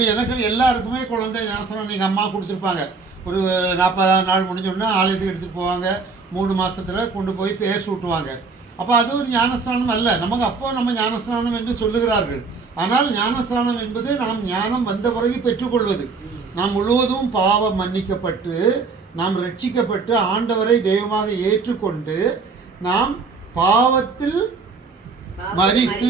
அப்போ எனக்கு எல்லாருக்குமே குழந்தை ஞானஸ்நானம் எங்கள் அம்மா கொடுத்துருப்பாங்க. ஒரு 40 நாள் முடிஞ்சோடனே ஆலயத்துக்கு எடுத்துகிட்டு போவாங்க. 3 மாதத்தில் கொண்டு போய் பேச விட்டுவாங்க. அப்போ அது ஒரு ஞானஸ்நானம் அல்ல. நமக்கு அப்போ நம்ம ஞானஸ்நானம் என்று சொல்லுகிறார்கள். ஆனால் ஞானஸ்நானம் என்பது நாம் ஞானம் வந்த பிறகு பெற்றுக்கொள்வது. நாம் முழுவதும் பாவம் மன்னிக்கப்பட்டு நாம் ரட்சிக்கப்பட்டு ஆண்டவரை தெய்வமாக ஏற்றுக்கொண்டு நாம் பாவத்தில் மரித்து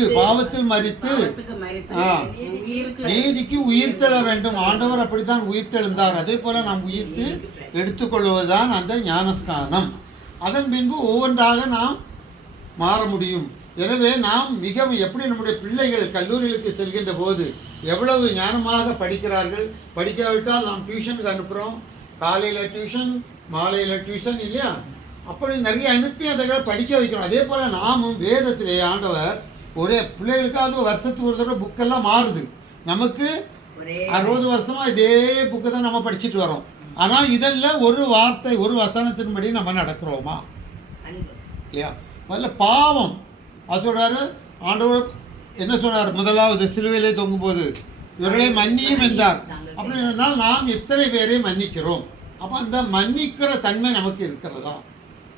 நீதிக்கு உயிர்த்தெழ வேண்டும். ஆண்டவர் அப்படித்தான் உயிர்த்தெழுந்தார். அதே போல நாம் உயிர்த்து எடுத்துக்கொள்வதுதான் அந்த ஞானஸ்நானம். அதன் பின்பு ஒவ்வொன்றாக நாம் மாற முடியும். எனவே நாம் மிகவும் எப்படி நம்முடைய பிள்ளைகள் கல்லூரிகளுக்கு செல்கின்ற போது எவ்வளவு ஞானமாக படிக்கிறார்கள். படிக்காவிட்டால் நாம் டியூஷனுக்கு அனுப்புகிறோம். காலையில் டியூஷன், மாலையில் டியூஷன் இல்லையா? அப்படி நிறைய அனுப்பி அதை படிக்க வைக்கிறோம். அதே போல் நாமும் வேதத்திலே ஆண்டவர் ஒரே பிள்ளைகளுக்காவது வருஷத்துக்கு ஒரு தடவை புக்கெல்லாம் மாறுது. நமக்கு 60 வருஷமாக இதே புக்கு தான் நம்ம படிச்சுட்டு வரோம். ஆனால் இதெல்லாம் ஒரு வார்த்தை ஒரு வசனத்தின்படி நம்ம நடக்கிறோமா இல்லையா? முதல்ல பாவம் அது சொல்கிறாரு ஆண்டவர். என்ன சொல்கிறார்? முதலாவது சிலுவையிலே தொங்கும்போது இவர்களை மன்னியும் என்றார். அப்படின்னா நாம் எத்தனை பேரை மன்னிக்கிறோம்? அப்போ அந்த மன்னிக்கிற தன்மை நமக்கு இருக்கிறதா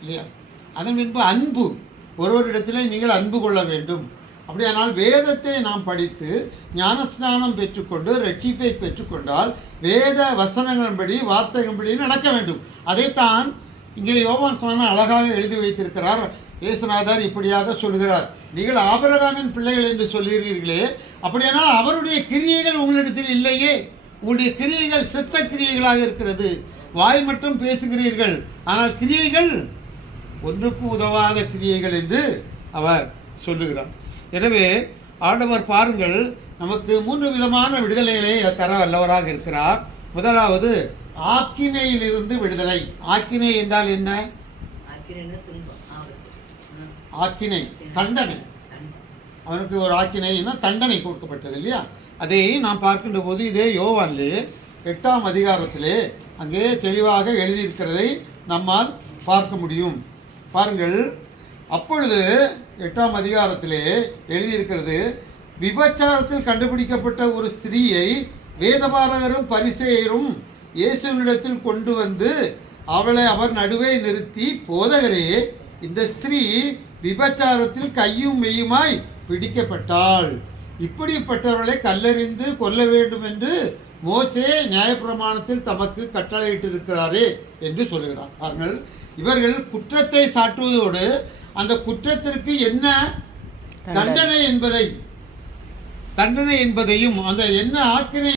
இல்லையா? அதன் பின்பு அன்பு, ஒருவரிடத்தில் நீங்கள் அன்பு கொள்ள வேண்டும். அப்படியானால் வேதத்தை நாம் படித்து ஞானஸ்நானம் பெற்றுக்கொண்டு ரட்சிப்பை பெற்றுக்கொண்டால் வேத வசனங்களின்படி வார்த்தைகளின்படி நடக்க வேண்டும். அதைத்தான் இங்கே யோவான் ஸ்நானம் அழகாக எழுதி வைத்திருக்கிறார். இயேசுநாதர் இப்படியாக சொல்கிறார், நீங்கள் ஆபிரகாமின் பிள்ளைகள் என்று சொல்கிறீர்களே, அப்படியானால் அவருடைய கிரியைகள் உங்களிடத்தில் இல்லையே. உங்களுடைய கிரியைகள் செத்த கிரியைகளாக இருக்கிறது. வாய் மட்டும் பேசுகிறீர்கள், ஆனால் கிரியைகள் ஒன்றுக்கும் உதவாத கிரியைகள் என்று அவர் சொல்லுகிறார். எனவே ஆண்டவர் பாருங்கள், நமக்கு 3 விதமான விடுதலைகளை தர வல்லவராக இருக்கிறார். முதலாவது ஆக்கினையிலிருந்து விடுதலை. ஆக்கினை என்றால் என்ன? ஆக்கினை தண்டனை. அவனுக்கு ஒரு ஆக்கினைன்னா தண்டனை கொடுக்கப்பட்டது இல்லையா? அதை நாம் பார்க்கின்ற போது இதே யோவானிலே 8ஆம் அதிகாரத்திலே அங்கே தெளிவாக எழுதியிருக்கிறதை நம்மால் பார்க்க முடியும். பாருங்கள், அப்பொழுது 8ஆம் அதிகாரத்திலே எழுதியிருக்கிறது, விபச்சாரத்தில் கண்டுபிடிக்கப்பட்ட ஒரு ஸ்திரீயை வேதபாரகரும் பரிசேயரும் இயேசுவினிடத்தில் கொண்டு வந்து அவளை அவர் நடுவே நிறுத்தி, போதகரே, இந்த ஸ்திரீ விபச்சாரத்தில் கையும் மெய்யுமாய் பிடிக்கப்பட்டாள். இப்படிப்பட்டவர்களை கல்லெறிந்து கொல்ல வேண்டும் என்று மோசே நியாயப்பிரமாணத்தில் தமக்கு கட்டளையிட்டிருக்கிறாரே என்று சொல்லுகிறார். பாருங்கள், இவர்கள் குற்றத்தை சாட்டுவதோடு அந்த குற்றத்திற்கு என்ன தண்டனை என்பதையும் அந்த என்ன ஆக்கினை